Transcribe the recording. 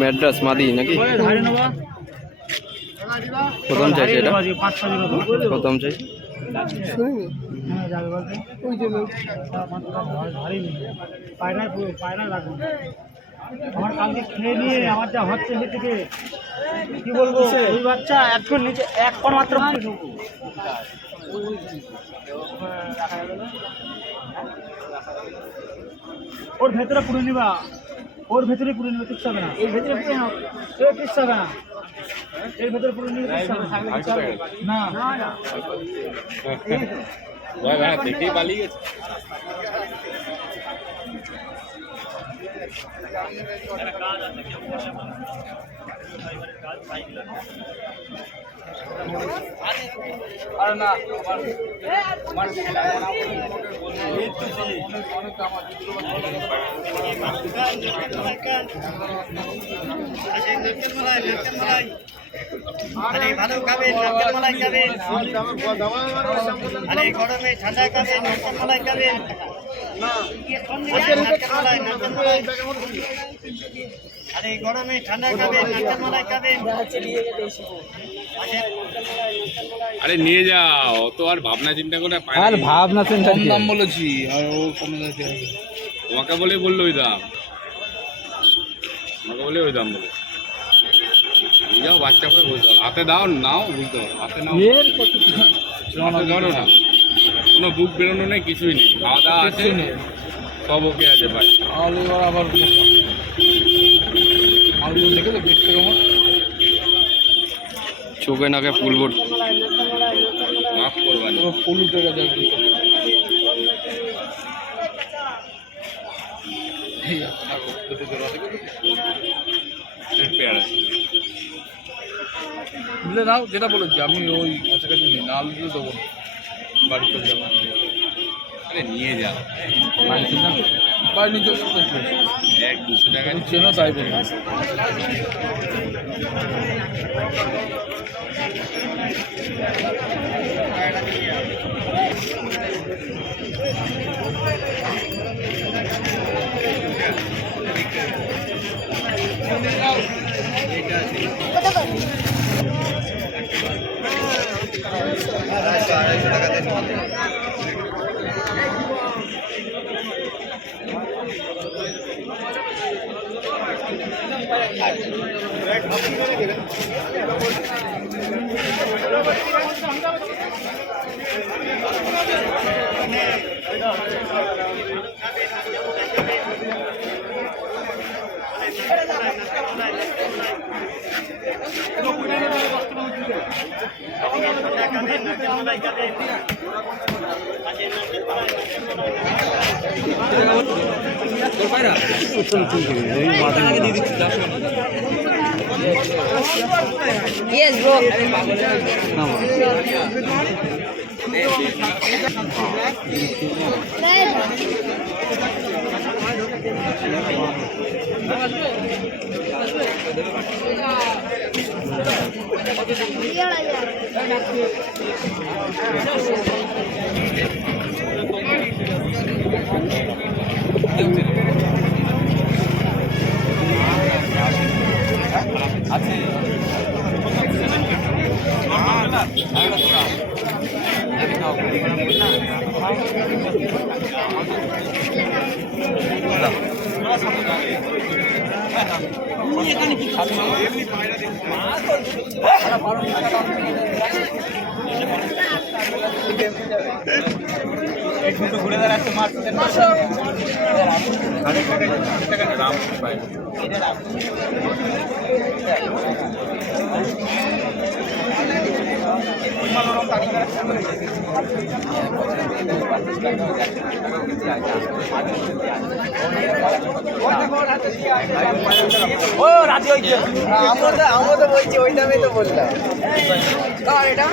ম্যাড্রাস মাদি নাকি প্রথম চাইছে এটা প্রথম চাই আমার কালকে খেয়ে নিয়ে আমার যা হচ্ছে থেকে কি বলবো ওই বাচ্চা এখন নিচে এক পর মাত্র ওর ভেতরে পুড়ে নিবা ওর ভেতরে পুড়ে নিবে কিচ্ছু হবে না এর ভেতরে পুড়ে নাও কেউ কিচ্ছু হবে না এর ভেতরে পুড়ে নিবে কিচ্ছু হবে না না না দেখেই পালিয়ে গেছে আরে ভালো খাবেন নারকেল মালাই খাবেন আরে গরমে ঠান্ডা খাবেন নারকেল মালাই খাবেন নারকেল মালাই আরে গরমে ঠান্ডা খাবেন নারকেল মালাই খাবেন আরে নিয়ে যাও তো আর ভাবনা চিন্তা করে আর ভাবনা চিন্তা কম দাম বলেছি আর ও কমে যাচ্ছে তোমাকে বলে বললো ওই দাম তোমাকে বলে ওই দাম বলে নিয়ে যাও বাচ্চা করে বলতে হবে হাতে দাও নাও বুঝতে হবে হাতে নাও হাতে ধরো না কোনো বুক বেরোনো নেই কিছুই নেই খাওয়া দাওয়া আছে সব ওকে আছে ভাই আবার চোখে নাকে ফুল বোট মাফ করবানি ফুল উঠে গেছে বুঝলে নাও যেটা বলেছি আমি ওই কাছাকাছি নিই না আলু দিলে দেবো বাড়ি চলে যাবো আরে নিয়ে যাও বাড়ি নিয়ে চলে 100-200 টাকা চেনো তাই বলি Yes, bro. ঘুরে দাঁড়াচ্ছে মাঠ ও রাজি হয়েছে আমরা তো বলছি ওই দামে তো বললাম এটা